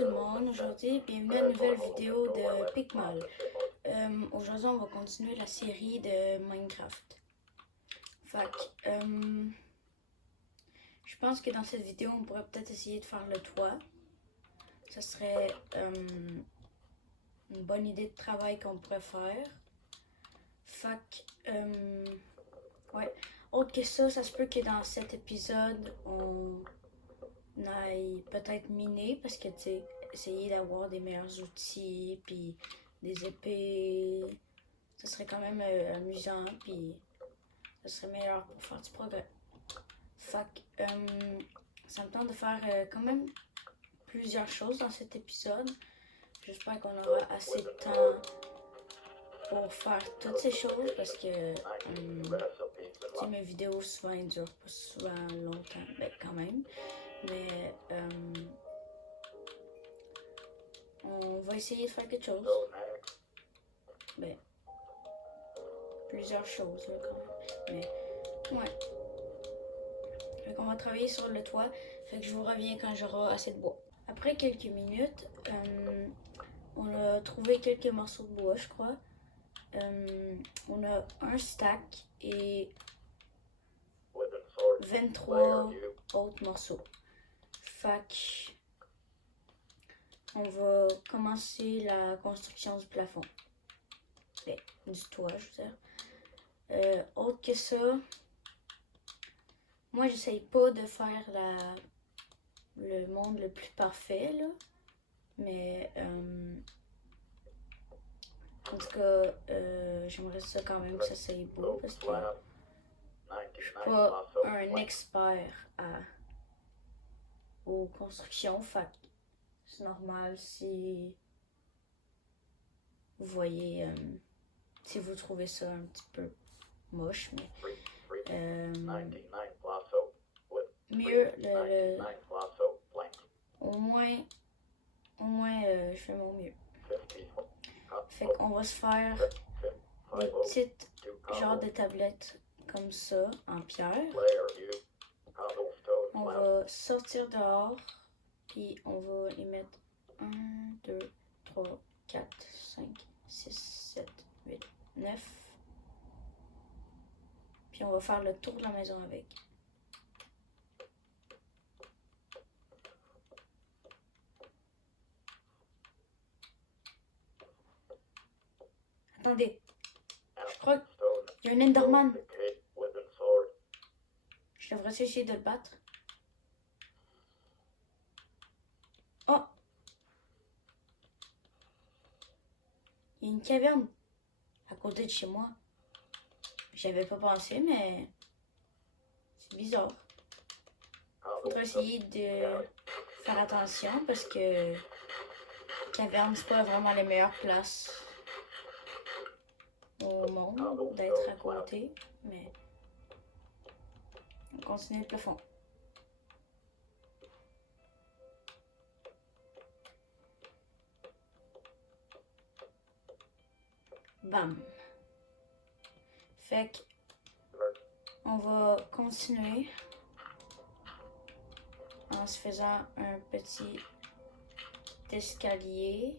tout le monde, aujourd'hui bienvenue à une nouvelle vidéo de Picmal. Aujourd'hui on va continuer la série de Minecraft. Je pense que dans cette vidéo on pourrait peut-être essayer de faire le toit. Ça serait une bonne idée de travail qu'on pourrait faire. Ouais. Autre que ça se peut que dans cet épisode on aille peut-être miner parce que tu sais, essayer d'avoir des meilleurs outils puis des épées, ça serait quand même amusant puis ça serait meilleur pour faire du progrès. Ça me tente de faire quand même plusieurs choses dans cet épisode. J'espère qu'on aura assez de temps pour faire toutes ces choses parce que mes vidéos souvent elles durent pas souvent longtemps, ben quand même. Mais on va essayer de faire quelque chose. Ben, plusieurs choses là, quand même. Mais, ouais. Fait qu'on va travailler sur le toit. Fait que je vous reviens quand j'aurai assez de bois. Après quelques minutes, on a trouvé quelques morceaux de bois, je crois. On a un stack et 23 autres morceaux. Fait on va commencer la construction du plafond. Ben, du toit, je veux dire. Autre que ça, moi j'essaye pas de faire le monde le plus parfait, là. Mais en tout cas, j'aimerais ça quand même que ça soit beau parce que je suis pas un expert aux constructions. Fait c'est normal si vous voyez, si vous trouvez ça un petit peu moche, mais mieux au moins je fais mon mieux. Fait qu'on va se faire des petites genres de tablettes comme ça en pierre. On va sortir dehors puis on va y mettre 1, 2, 3, 4, 5, 6, 7, 8, 9. Puis on va faire le tour de la maison avec. Attendez, je crois qu'il y a un Enderman. Je devrais essayer de le battre. Oh! Il y a une caverne à côté de chez moi. J'avais pas pensé, mais c'est bizarre. Faudrait essayer de faire attention parce que caverne, c'est pas vraiment les meilleures places au monde d'être à côté, mais on continue le plafond. Bam. Fait que on va continuer en se faisant un petit escalier.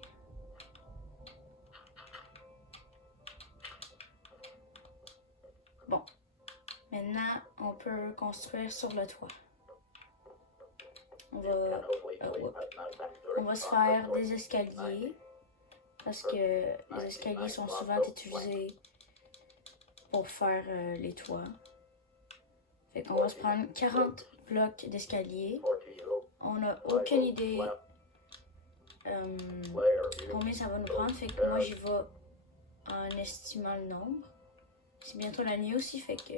Bon, maintenant on peut construire sur le toit. On va se faire des escaliers parce que les escaliers sont souvent utilisés pour faire les toits. Fait qu'on va se prendre 40 blocs d'escalier. On n'a aucune idée combien ça va nous prendre. Fait que moi j'y vais en estimant le nombre. C'est bientôt la nuit aussi, fait que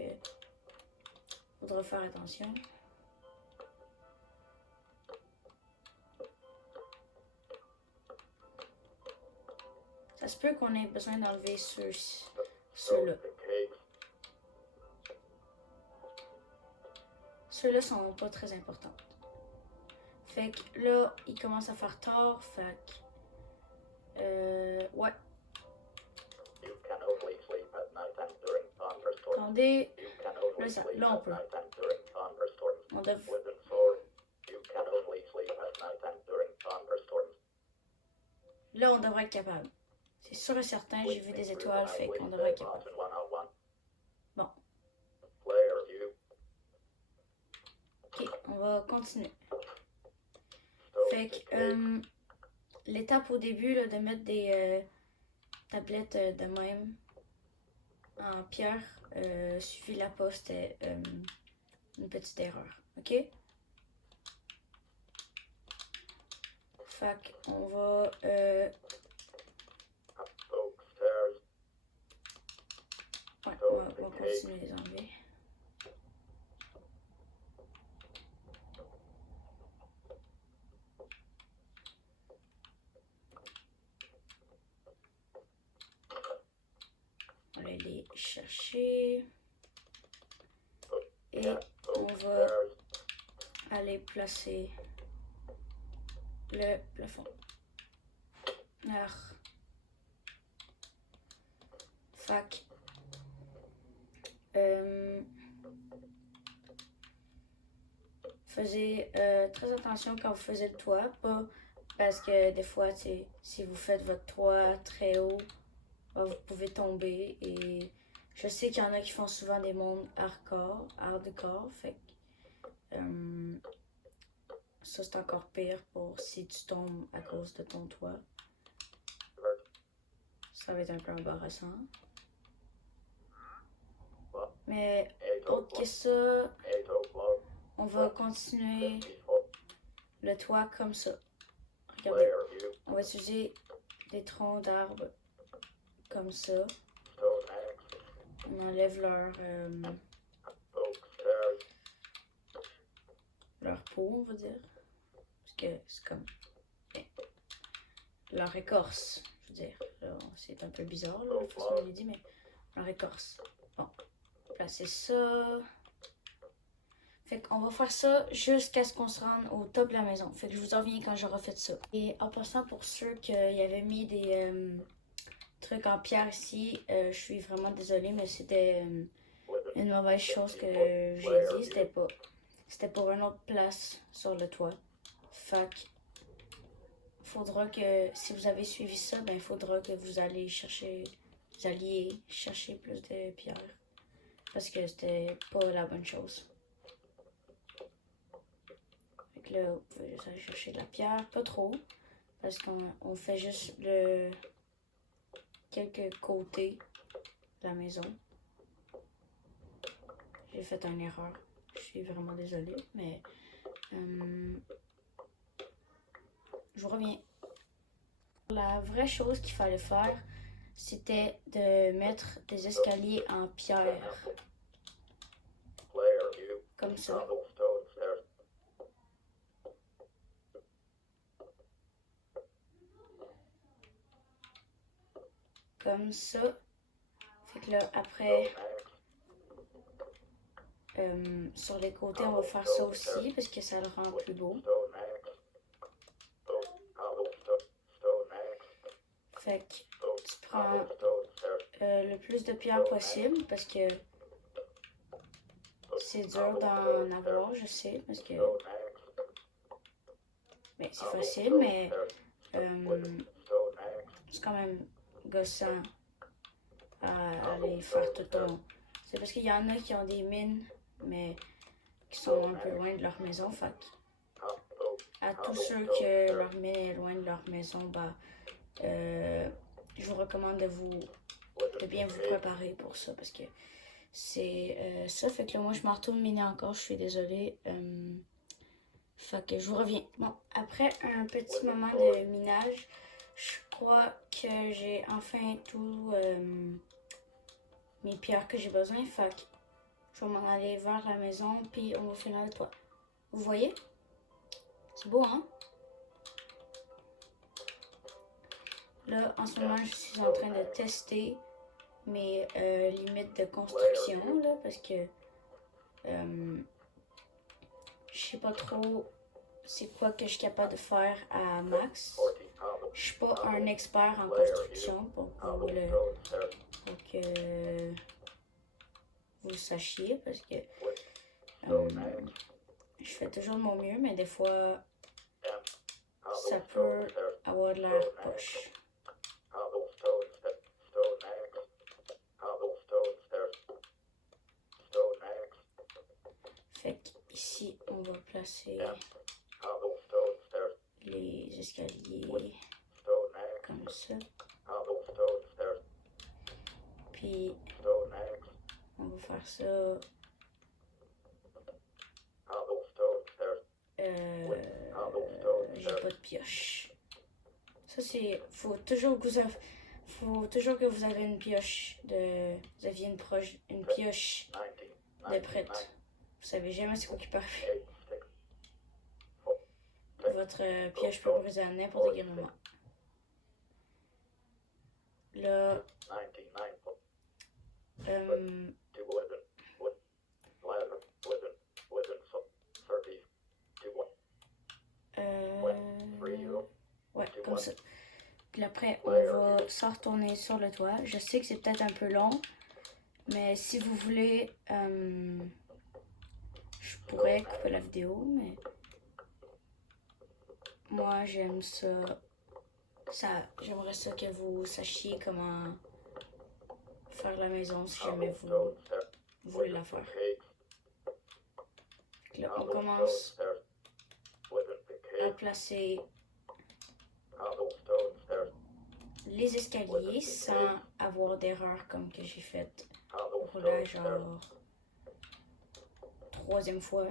faudra faire attention. Ça se peut qu'on ait besoin d'enlever ceux-là. Ceux-là sont pas très importants. Fait que là, il commence à faire tard, fait que... ouais. Attendez. Là on peut. On devrait... là, on devrait être capable. C'est sûr et certain, j'ai vu des étoiles, fait qu'on devrait être capable. Bon. Ok, on va continuer. Fait que l'étape au début là, de mettre des tablettes de même en pierre suffit-la pas, c'était une petite erreur. Ok? Fait qu'on va ouais, on va continuer les enlever. On va les chercher. Et on va aller placer le plafond. Alors, fac. Faisez très attention quand vous faites le toit, pas parce que des fois, si vous faites votre toit très haut, vous pouvez tomber. Et je sais qu'il y en a qui font souvent des mondes hardcore, fait que ça c'est encore pire pour si tu tombes à cause de ton toit. Ça va être un peu embarrassant. Mais autre que ça, on va continuer le toit comme ça. Regardez, on va utiliser des troncs d'arbres comme ça. On enlève leur peau, on va dire. Parce que c'est comme leur écorce, je veux dire. C'est un peu bizarre, là, la façon dont je dit, mais leur écorce. Bon, placer ça. Fait qu'on va faire ça jusqu'à ce qu'on se rende au top de la maison. Fait que je vous en reviens quand j'aurai fait ça. Et en passant, pour ceux qui avaient mis des trucs en pierre ici, je suis vraiment désolée, mais c'était une mauvaise chose que j'ai dit. C'était pour une autre place sur le toit. Fait que faudra que, si vous avez suivi ça, ben il faudra que vous alliez chercher plus de pierres. Parce que c'était pas la bonne chose. Fait que là, vous pouvez aller chercher de la pierre, pas trop. Parce qu'on fait juste quelques côtés de la maison. J'ai fait une erreur. Je suis vraiment désolée, mais je vous reviens. La vraie chose qu'il fallait faire, c'était de mettre des escaliers en pierre. Comme ça. Comme ça. Fait que là, après, sur les côtés, on va faire ça aussi parce que ça le rend plus beau. Fait que tu prends le plus de pierres possible parce que c'est dur d'en avoir, je sais, parce que ben, c'est facile, mais c'est quand même gossant à aller faire tout ton... C'est parce qu'il y en a qui ont des mines, mais qui sont un peu loin de leur maison, fait à tous ceux que leur mine est loin de leur maison, bah, je vous recommande de bien vous préparer pour ça, parce que c'est ça. Fait que là, moi, je m'en retourne miner encore, je suis désolée. Fait que je vous reviens. Bon, après un petit moment de minage, je crois que j'ai enfin tout mes pierres que j'ai besoin. Fait que je vais m'en aller vers la maison, puis on va finir le toit. Vous voyez? C'est beau, hein? Là, en ce moment, je suis en train de tester mes limites de construction, là, parce que je sais pas trop c'est quoi que je suis capable de faire à max. Je suis pas un expert en construction pour que vous le sachiez, parce que je fais toujours de mon mieux, mais des fois ça peut avoir de l'air poche. placer cobblestone stairs, les escaliers stone axe, comme ça. cobblestone stairs, Puis stone axe, on va faire ça. cobblestone stairs, J'ai pas de pioche. Ça c'est. Faut toujours que vous avez une pioche de. Vous aviez une pioche 90, de prête. Vous savez jamais c'est quoi qui peut arriver. 8, 6, Votre pioche peut briser à n'importe quel moment. Là, 99, euh, 2 wooden, ladder, wooden, 30, 2 ouais, comme ça. Puis après, on va s'en retourner sur le toit. Je sais que c'est peut-être un peu long, mais si vous voulez, je pourrais couper la vidéo, mais moi j'aime ça. J'aimerais ça que vous sachiez comment faire la maison si jamais vous voulez la faire. Là, on commence à placer les escaliers sans avoir d'erreur comme que j'ai fait pour la genre 3e fois.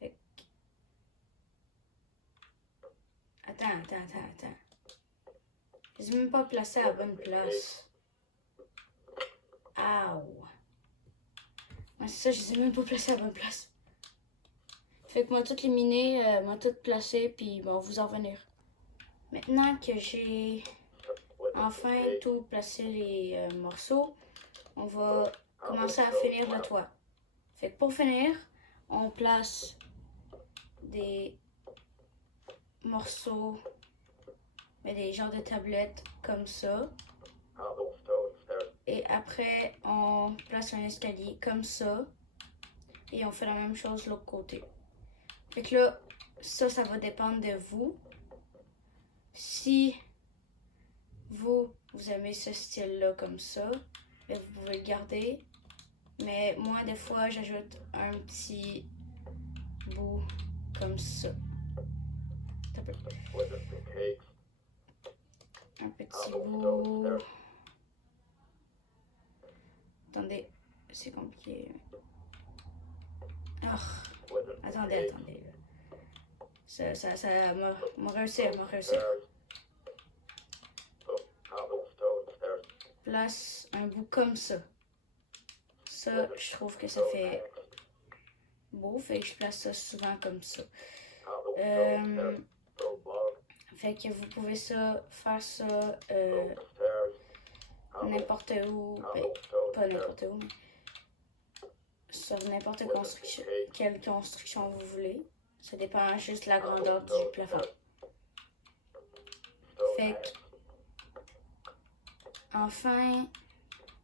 Fait que... Attends. Je les ai même pas placés à la bonne place. Aouh. Ouais, c'est ça, je les ai même pas placés à la bonne place. Fait que moi, toutes les miner, moi, toutes placées, puis bon, vous en revenir. Maintenant que j'ai enfin tout placé les morceaux, on va commencer à finir le toit. Fait que pour finir, on place des morceaux, mais des genres de tablettes comme ça. Et après, on place un escalier comme ça. Et on fait la même chose de l'autre côté. Fait que là, ça va dépendre de vous. Si vous aimez ce style-là comme ça, ben vous pouvez le garder. Mais moi, des fois, j'ajoute un petit bout comme ça. Un petit bout. Attendez, c'est compliqué. Oh, attendez. Ça m'a réussi. Place un bout comme ça. Ça, je trouve que ça fait beau, fait que je place ça souvent comme ça. Fait que vous pouvez faire ça n'importe où, ben, pas n'importe où, mais sur n'importe quelle construction vous voulez. Ça dépend juste de la grandeur du plafond. Fait que, enfin,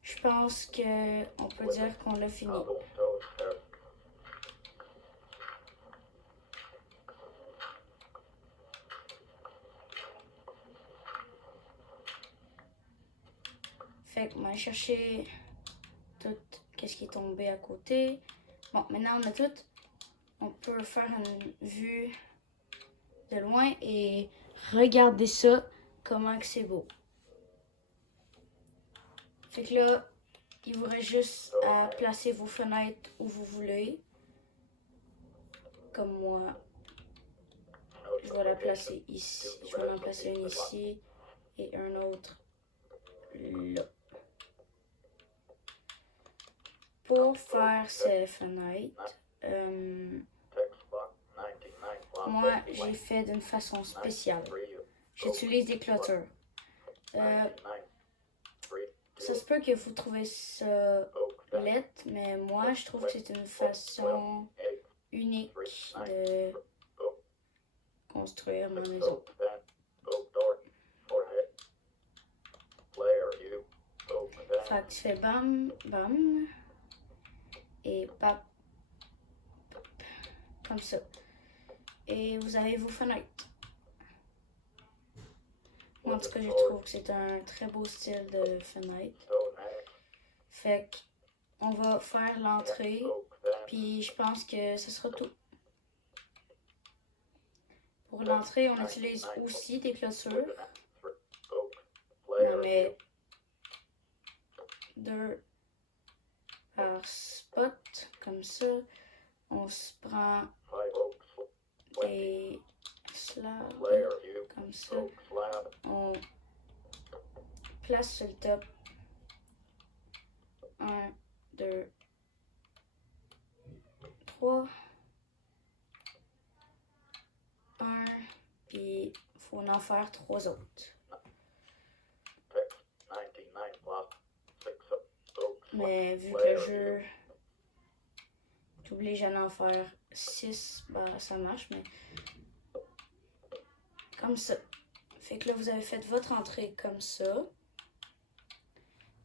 je pense qu'on peut dire qu'on l'a fini. Fait que, on va chercher tout ce qui est tombé à côté. Bon, maintenant on a tout. On peut faire une vue de loin et regarder ça, comment que c'est beau. Fait que là, il vous reste juste à placer vos fenêtres où vous voulez. Comme moi, je vais la placer ici. Je vais en placer une ici et un autre là. Pour faire ces fenêtres, moi, j'ai fait d'une façon spéciale. J'utilise des clôtures. Ça se peut que vous trouvez ça laid, mais moi, je trouve que c'est une façon unique de construire ma maison. Fait que tu fais bam, bam, et pap, comme ça. Et vous avez vos fenêtres. En tout cas, je trouve que c'est un très beau style de fenêtre. Fait on va faire l'entrée. Oak, then Puis je pense que ce sera tout. Pour l'entrée, on utilise aussi des clôtures. Oak, On player en met view, 2 par spot, comme ça. On se prend 5 oak, des slabs, player view, comme ça. oak slab, On place sur le top 1, 2, 3. 1, puis il faut en faire 3 autres. text, 99 block, 6 oak, Mais vu que le jeu t'oblige à en faire 6, bah ça marche, mais comme ça. Fait que là, vous avez fait votre entrée comme ça.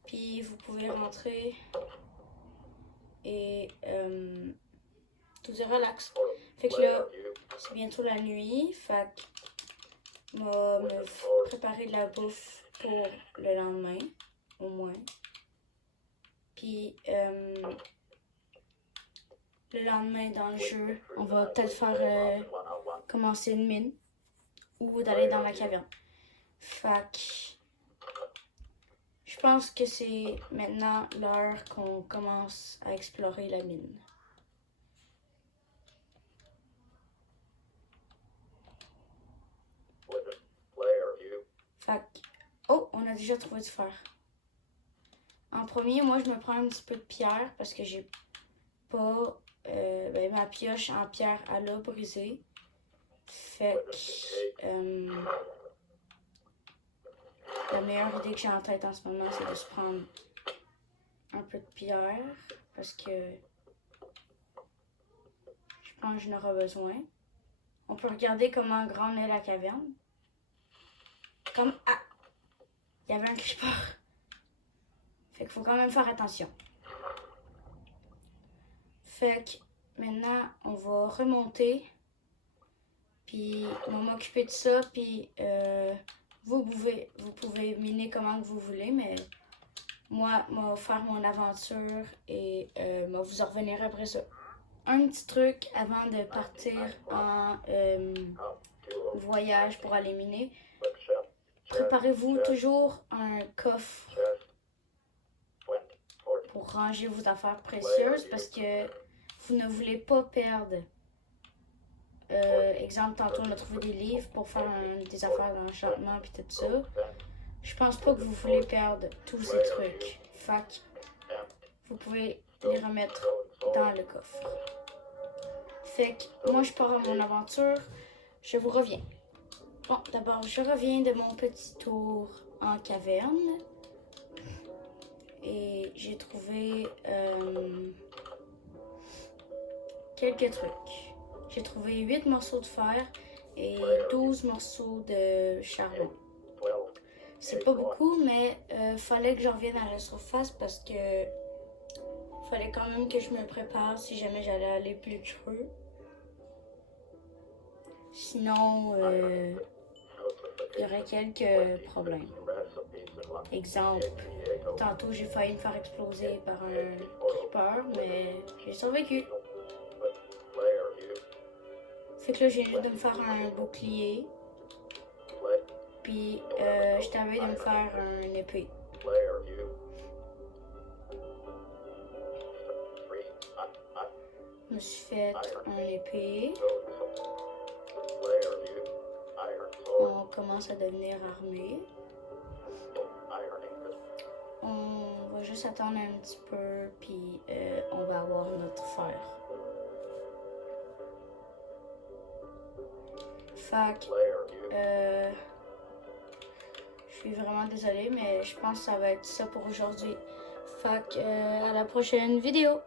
Puis vous pouvez rentrer et tout est relax. Fait que là, player view, c'est bientôt la nuit. Fait que je vais me préparer de la bouffe pour le lendemain, au moins. Puis le lendemain dans le jeu, on va peut-être faire commencer une mine ou d'aller dans la caverne. Fait que je pense que c'est maintenant l'heure qu'on commence à explorer la mine. wooden, player view, Fait que, oh, on a déjà trouvé du fer. En premier, moi, je me prends un petit peu de pierre parce que j'ai pas ma pioche en pierre à l'eau brisée. Fait que la meilleure idée que j'ai en tête en ce moment, c'est de se prendre un peu de pierre parce que je pense que j'en aurai besoin. On peut regarder comment grande est la caverne. Comme, ah, il y avait un creeper. Fait qu'il faut quand même faire attention. Fait que maintenant, on va remonter. Puis on va m'occuper de ça. Puis vous pouvez miner comment que vous voulez. Mais moi, je vais faire mon aventure et je vais vous en revenir après ça. Un petit truc avant de partir en voyage pour aller miner. bookshelf, Préparez-vous toujours un coffre chest, 20, 40, pour ranger vos affaires précieuses parce que vous ne voulez pas perdre. Exemple, tantôt on a trouvé des livres pour faire des affaires d'enchantement puis tout ça. then Je pense pas que vous voulez perdre tous ces trucs. Fait que vous pouvez les remettre dans le coffre. Fait que moi je pars à mon aventure. Je vous reviens. Bon, d'abord je reviens de mon petit tour en caverne. Et j'ai trouvé quelques trucs. J'ai trouvé 8 morceaux de fer et 12 morceaux de charbon. 12, C'est pas beaucoup, mais fallait que je revienne à la surface parce que fallait quand même que je me prépare si jamais j'allais aller plus creux. Sinon, il y aurait quelques problèmes. Exemple, tantôt j'ai failli me faire exploser par un creeper, mais j'ai survécu. Fait que là, j'ai juste de me faire un bouclier. Puis, je t'avais de me faire un épée. Je me suis fait un épée. On commence à devenir armé. On va juste attendre un petit peu, puis on va avoir notre fer. Fait que, je suis vraiment désolée, mais je pense que ça va être ça pour aujourd'hui. Fait que, à la prochaine vidéo!